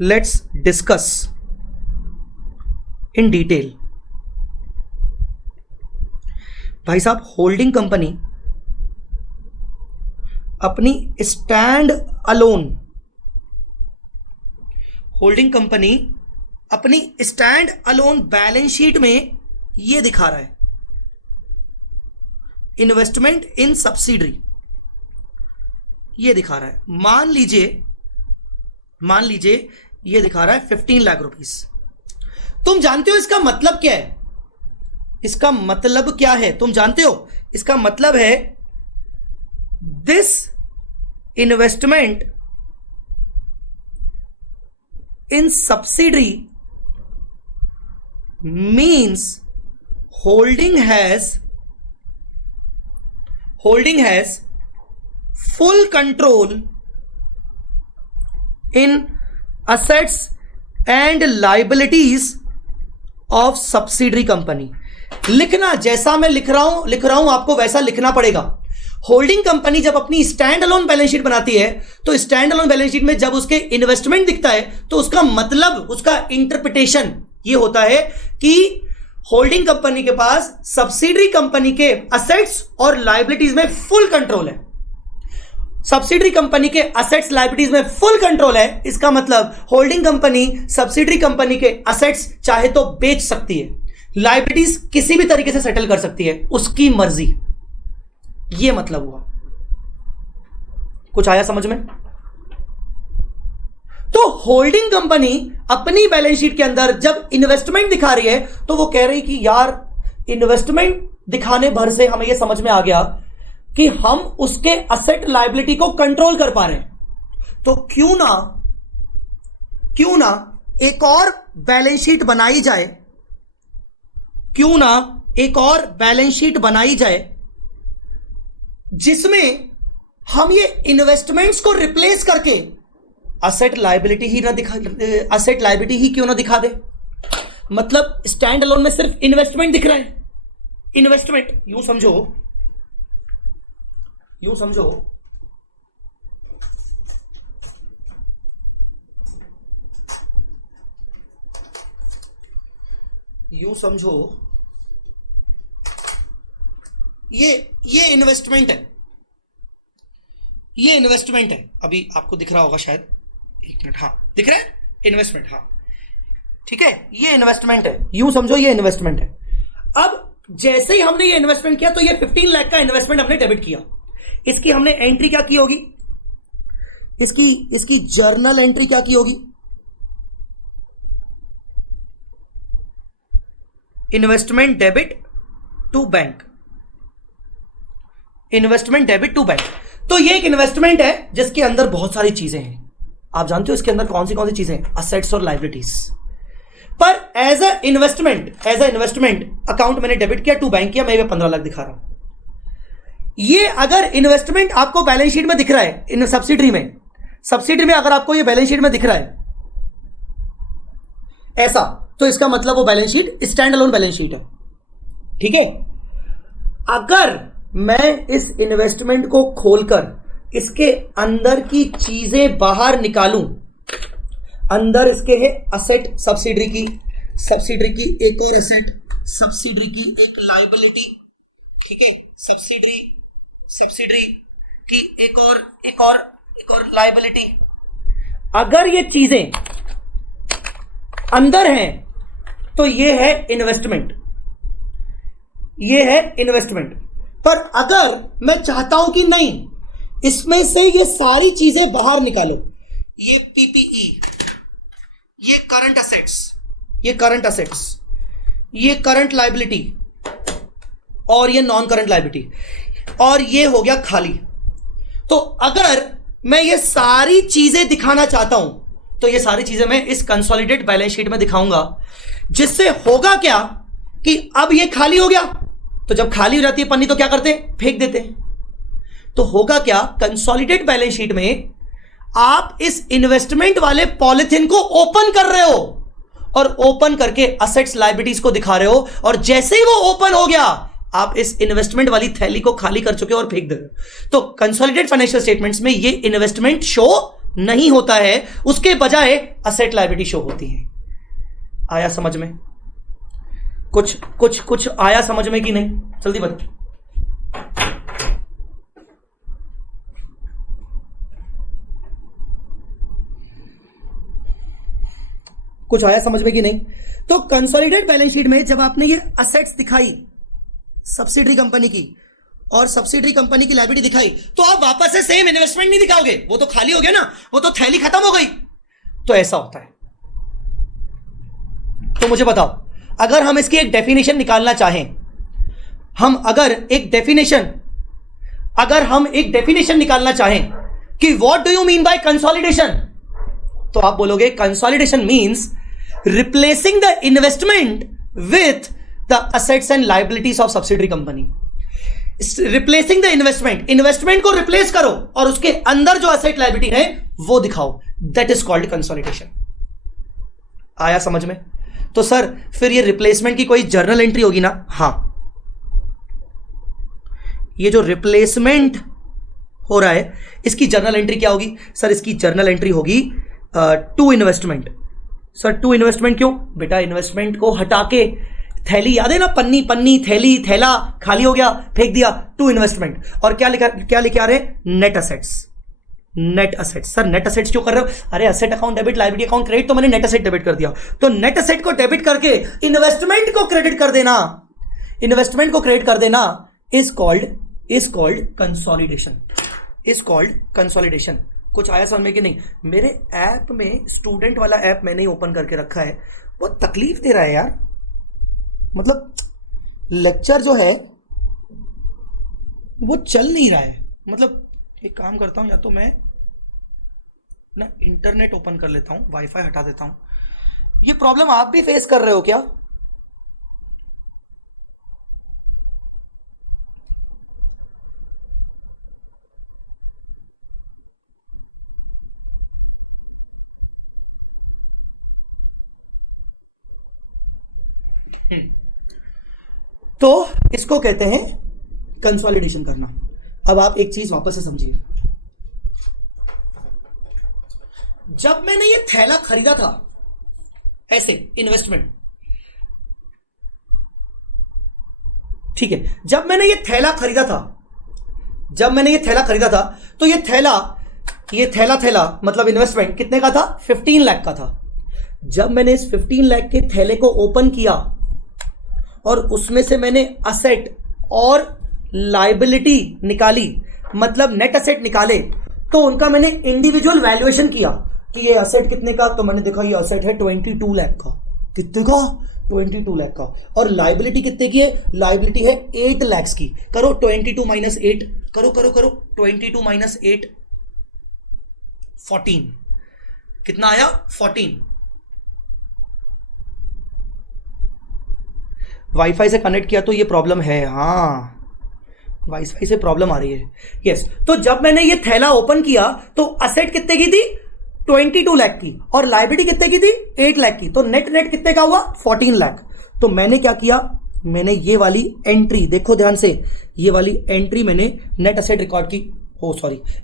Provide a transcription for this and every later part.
Let's discuss in detail. भाई साहब, holding company अपनी स्टैंड अलोन बैलेंस शीट में यह दिखा रहा है इन्वेस्टमेंट इन सब्सिडरी, ये दिखा रहा है। मान लीजिए ये दिखा रहा है 15 लाख रुपीस। तुम जानते हो इसका मतलब क्या है? इसका मतलब क्या है तुम जानते हो? इसका मतलब है this investment in subsidiary means holding has full control in assets and liabilities of subsidiary company। लिखना जैसा मैं लिख रहा हूं आपको वैसा लिखना पड़ेगा। होल्डिंग कंपनी जब अपनी स्टैंड अलोन बैलेंस शीट बनाती है तो स्टैंड अलोन बैलेंस शीट में जब उसके इन्वेस्टमेंट दिखता है तो उसका मतलब, उसका इंटरप्रिटेशन ये होता है कि होल्डिंग कंपनी के पास सब्सिडरी कंपनी के असेट्स और लायबिलिटीज में फुल कंट्रोल है। सब्सिडरी कंपनी के असेट्स लायबिलिटीज में फुल कंट्रोल है। इसका मतलब होल्डिंग कंपनी सब्सिडरी कंपनी के असेट्स चाहे तो बेच सकती है, लायबिलिटीज किसी भी तरीके से सेटल कर सकती है, उसकी मर्जी। यह मतलब हुआ। कुछ आया समझ में? तो होल्डिंग कंपनी अपनी बैलेंस शीट के अंदर जब इन्वेस्टमेंट दिखा रही है तो वो कह रही कि यार इन्वेस्टमेंट दिखाने भर से हमें यह समझ में आ गया कि हम उसके असेट लायबिलिटी को कंट्रोल कर पा रहे हैं, तो क्यों ना एक और बैलेंस शीट बनाई जाए जिसमें हम ये इन्वेस्टमेंट्स को रिप्लेस करके असेट लायबिलिटी ही क्यों ना दिखा दे। मतलब स्टैंड अलोन में सिर्फ इन्वेस्टमेंट दिख रहा है। इन्वेस्टमेंट यूं समझो ये इन्वेस्टमेंट है। अभी आपको दिख रहा होगा शायद, एक मिनट, हाँ दिख रहा है इन्वेस्टमेंट, हाँ ठीक है, ये इन्वेस्टमेंट है। यूं समझो ये इन्वेस्टमेंट है। अब जैसे ही हमने ये इन्वेस्टमेंट किया तो ये 15 लाख का इन्वेस्टमेंट हमने डेबिट किया। इसकी हमने एंट्री क्या की होगी? इसकी जर्नल एंट्री क्या की होगी? Investment debit to bank. तो ये एक इन्वेस्टमेंट है जिसके अंदर बहुत सारी चीजें हैं। आप जानते हो इसके अंदर कौन सी चीजें हैं? असेट्स और लायबिलिटीज। पर एज अ इन्वेस्टमेंट अकाउंट मैंने डेबिट किया, टू बैंक किया, मैं ये 15 लाख दिखा रहा हूं। ये अगर इन्वेस्टमेंट आपको बैलेंस शीट में दिख रहा है, इन सब्सिडरी में अगर आपको ये बैलेंस शीट में दिख रहा है ऐसा, तो इसका मतलब वो balance sheet stand alone balance sheet है। ठीक है। अगर मैं इस इन्वेस्टमेंट को खोलकर इसके अंदर की चीजें बाहर निकालूं, अंदर इसके है असेट सब्सिडरी की एक और असेट, सब्सिडरी की एक लायबिलिटी, ठीक है, सब्सिडरी की एक और लायबिलिटी। अगर ये चीजें अंदर हैं तो ये है इन्वेस्टमेंट, पर अगर मैं चाहता हूं कि नहीं, इसमें से ये सारी चीजें बाहर निकालो, ये पीपीई, ये करंट असेट्स, ये करंट लायबिलिटी और ये नॉन करंट लायबिलिटी, और ये हो गया खाली। तो अगर मैं ये सारी चीजें दिखाना चाहता हूं तो ये सारी चीजें मैं इस कंसोलिडेटेड बैलेंस शीट में दिखाऊंगा, जिससे होगा क्या कि अब ये खाली हो गया, तो जब खाली हो जाती है पन्नी तो क्या करते हैं? फेंक देते हैं। तो होगा क्या, कंसोलिडेटेड बैलेंस शीट में आप इस इन्वेस्टमेंट वाले पॉलिथिन को ओपन कर रहे हो और ओपन करके असेट्स लायबिलिटीज को दिखा रहे हो, और जैसे ही वो ओपन हो गया आप इस इन्वेस्टमेंट वाली थैली को खाली कर चुके हो और फेंक दे रहे हो। तो कंसोलिडेटेड फाइनेंशियल स्टेटमेंट्स में ये इन्वेस्टमेंट शो नहीं होता है, उसके बजाय असेट लायबिलिटी शो होती है। आया समझ में? कुछ कुछ कुछ आया समझ में कि नहीं? जल्दी बताओ। कुछ आया समझ में कि नहीं? तो कंसोलिडेटेड बैलेंस शीट में जब आपने ये असेट्स दिखाई सब्सिडरी कंपनी की और सब्सिडरी कंपनी की लायबिलिटी दिखाई, तो आप वापस से सेम इन्वेस्टमेंट नहीं दिखाओगे, वो तो खाली हो गया ना, वो तो थैली खत्म हो गई। तो ऐसा होता है। तो मुझे बताओ, अगर हम इसकी एक डेफिनेशन निकालना चाहें, हम एक डेफिनेशन निकालना चाहें कि what do you mean by consolidation, तो आप बोलोगे consolidation means replacing the investment with the assets and liabilities of subsidiary company. Replacing the investment को रिप्लेस करो और उसके अंदर जो असेट लायबिलिटी है वो दिखाओ, दैट इज कॉल्ड कंसोलिडेशन। आया समझ में? तो सर फिर ये रिप्लेसमेंट की कोई जर्नल एंट्री होगी ना? हां, ये जो रिप्लेसमेंट हो रहा है इसकी जर्नल एंट्री क्या होगी? सर इसकी जर्नल एंट्री होगी to investment. Sir to investment क्यों? बेटा इन्वेस्टमेंट को हटा के थैली, याद है ना, पन्नी पन्नी थैली थैला खाली हो गया, फेंक दिया, टू इन्वेस्टमेंट। और क्या लेके आ रहे हैं? Net assets. Net assets. Sir net assets क्यों कर रहे हो? अरे asset account debit, liability account credit, तो मैंने नेट असेट डेबिट कर दिया। तो नेट असेट को डेबिट करके इन्वेस्टमेंट को क्रेडिट कर देना, इन्वेस्टमेंट को क्रेडिट कर देना इज कॉल्ड कंसोलिडेशन। कुछ आया समझ में कि नहीं? मेरे ऐप में, स्टूडेंट वाला ऐप मैंने ही ओपन करके रखा है, वो तकलीफ दे रहा है यार। मतलब लेक्चर जो है वो चल नहीं रहा है। मतलब एक काम करता हूं, या तो मैं ना इंटरनेट ओपन कर लेता हूं, वाईफाई हटा देता हूं। ये प्रॉब्लम आप भी फेस कर रहे हो क्या? तो इसको कहते हैं कंसोलिडेशन करना। अब आप एक चीज वापस से समझिए, जब मैंने ये थैला खरीदा था ऐसे इन्वेस्टमेंट, ठीक है, जब मैंने ये थैला खरीदा था तो ये थैला मतलब इन्वेस्टमेंट कितने का था? 15 लाख का था। जब मैंने इस 15 लाख के थैले को ओपन किया और उसमें से मैंने असेट और लायबिलिटी निकाली, मतलब नेट असेट निकाले, तो उनका मैंने इंडिविजुअल वैल्यूएशन किया कि ये असेट कितने का, तो मैंने देखा ये असेट है 22 लाख का। कितने का? 22 लाख का। और लायबिलिटी कितने की है? लायबिलिटी है 8 लाख की। करो 22 माइनस 8, करो 22 माइनस 8, 14। कितना आया? 14। वाईफाई से कनेक्ट किया तो ये प्रॉब्लम है। हाँ, वाईफाई से प्रॉब्लम आ रही है। यस, तो जब मैंने ये थैला ओपन किया तो असेट कितने की थी? 22 लाख की। और लायबिलिटी कितने की थी? 8 लाख की। तो नेट कितने का हुआ? 14 लाख। तो मैंने क्या किया? मैंने ये वाली एंट्री, देखो ध्यान से, ये वाली एंट्री मैंने नेट असेट रिकॉर्ड की,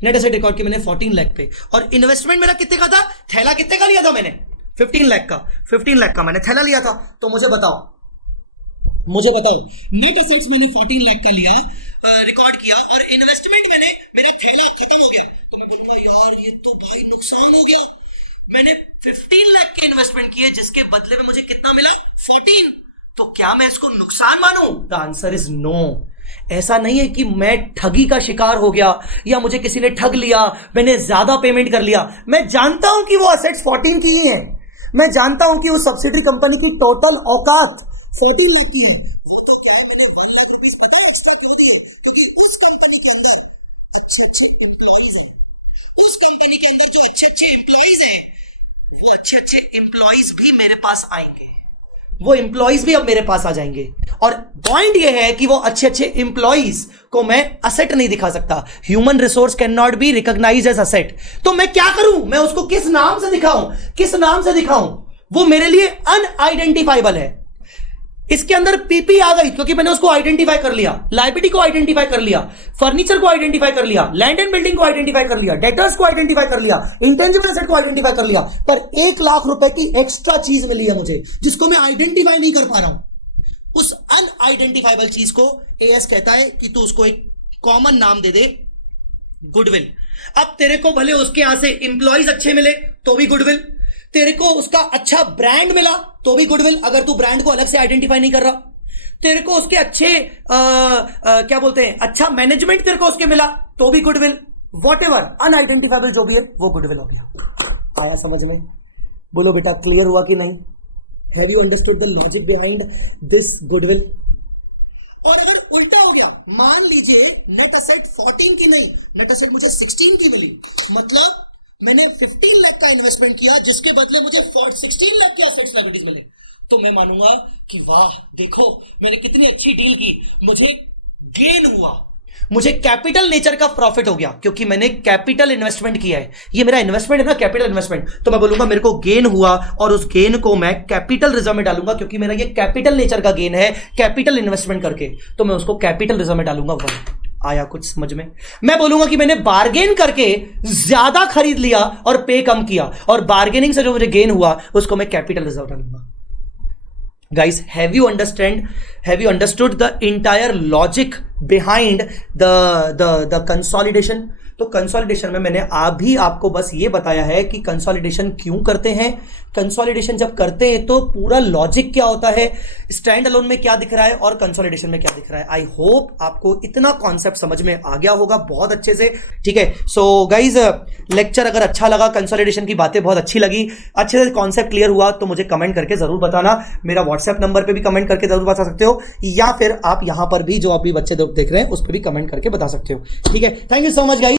नेट असेट रिकॉर्ड की मैंने 14 लाख पे। और इन्वेस्टमेंट मेरा कितने का था? थैला कितने का लिया था मैंने? 15 लाख का। 15 लाख का मैंने थैला लिया था। तो मुझे बताओ नेट असेट्स मैंने 14 लाख का लिया, रिकॉर्ड किया, और इन्वेस्टमेंट मैंने, मेरा थैला खत्म हो गया, तो मैं बोलूंगा यार ये तो भाई नुकसान हो गया। मैंने 15 लाख के इन्वेस्टमेंट किए, जिसके बदले में मुझे कितना मिला? 14। तो क्या मैं इसको नुकसान मानूं? The answer is no. ऐसा नहीं है कि मैं ठगी का शिकार हो गया या मुझे किसी ने ठग लिया, मैंने ज्यादा पेमेंट कर लिया। मैं जानता हूं कि वो असेट्स 14 की ही है, मैं जानता हूं कि उस सब्सिडरी कंपनी की टोटल औकात 14 लाख की है। वो तो क्या है, मैंने 1 लाख रुपीस पता है एक्स्ट्रा क्यों दिए? क्योंकि उस कंपनी के अंदर अच्छे एम्प्लॉइज हैं, उस कंपनी के अंदर जो अच्छे एम्प्लॉइज हैं, वो अच्छे एम्प्लॉइज भी मेरे पास आएंगे, वो एम्प्लॉइज भी अब मेरे पास आ जाएंगे। और पॉइंट ये है कि वो अच्छे एम्प्लॉइज को मैं असेट नहीं दिखा सकता। Human resource can not be recognised as asset. तो मैं क्या करूं? मैं उसको किस नाम से दिखाऊं? वो मेरे लिए अनआइडेंटिफाइबल है। इसके अंदर पीपी आ गई क्योंकि मैंने उसको आइडेंटिफाई कर लिया, लायबिलिटी को आइडेंटिफाई कर लिया, फर्नीचर को आइडेंटिफाई कर लिया, लैंड एंड बिल्डिंग को आइडेंटिफाई कर लिया, डेटर्स को आइडेंटिफाई कर लिया, इंटेंजिबल एसेट को आइडेंटिफाई कर लिया, पर 1 लाख रुपए की एक्स्ट्रा चीज मिली है मुझे जिसको मैं आइडेंटिफाई नहीं कर पा रहा हूं। उस अनआइडेंटिफाइबल चीज को एएस कहता है कि तू उसको एक कॉमन नाम दे दे, गुडविल। अब तेरे को भले उसके यहां से इंप्लॉइज अच्छे मिले तो भी गुडविल, तेरे को उसका अच्छा ब्रांड मिला तो भी गुडविल, अगर तू ब्रांड को अलग से आइडेंटिफाई नहीं कर रहा, तेरे को उसके अच्छे क्या बोलते हैं, अच्छा मैनेजमेंट तेरे को उसके मिला तो भी गुडविल, वॉट एवर अनआइडेंटिफाइबल जो भी है वो गुडविल हो गया। आया समझ में? बोलो बेटा, क्लियर हुआ कि नहीं? Have you understood the logic behind this goodwill? और अगर उल्टा हो गया, मान लीजिए नेट असेट 14 की नहीं, नेट असेट मुझे 16 की मिली, मतलब मैंने 15 लाख का इन्वेस्टमेंट किया जिसके बदले मुझे 16 लाख के असेट्स लायबिलिटीज मिले, तो मैं मानूंगा कि वाह देखो मैंने कितनी अच्छी डील की, मुझे गेन हुआ, मुझे कैपिटल नेचर का प्रॉफिट हो गया क्योंकि मैंने कैपिटल इन्वेस्टमेंट किया है। ये मेरा इन्वेस्टमेंट है ना, कैपिटल इन्वेस्टमेंट, तो मैं बोलूंगा मेरे को गेन हुआ और उस गेन को मैं कैपिटल रिजर्व में डालूंगा क्योंकि मेरा ये कैपिटल नेचर का गेन है कैपिटल इन्वेस्टमेंट करके, तो मैं उसको कैपिटल रिजर्व में डालूंगा। वन आया कुछ समझ में? मैं बोलूंगा कि मैंने बार्गेन करके ज्यादा खरीद लिया और पे कम किया, और बार्गेनिंग से जो मुझे गेन हुआ उसको मैं कैपिटल रिजर्व डालूंगा। Guys, have you understood the entire logic behind the consolidation? तो कंसोलिडेशन में मैंने अभी आपको बस ये बताया है कि कंसोलिडेशन क्यों करते हैं, कंसोलिडेशन जब करते हैं तो पूरा लॉजिक क्या होता है, स्टैंड अलोन में क्या दिख रहा है और कंसोलिडेशन में क्या दिख रहा है। आई होप आपको इतना कॉन्सेप्ट समझ में आ गया होगा बहुत अच्छे से, ठीक है। सो गाइज, लेक्चर अगर अच्छा लगा, कंसोलिडेशन की बातें बहुत अच्छी लगी, अच्छे से कॉन्सेप्ट क्लियर हुआ तो मुझे कमेंट करके जरूर बताना। मेरा व्हाट्सएप नंबर पे भी कमेंट करके जरूर बता सकते हो, या फिर आप यहां पर भी जो अभी बच्चे देख रहे हैं उस पर भी कमेंट करके बता सकते हो, ठीक है। Thank you so much guys.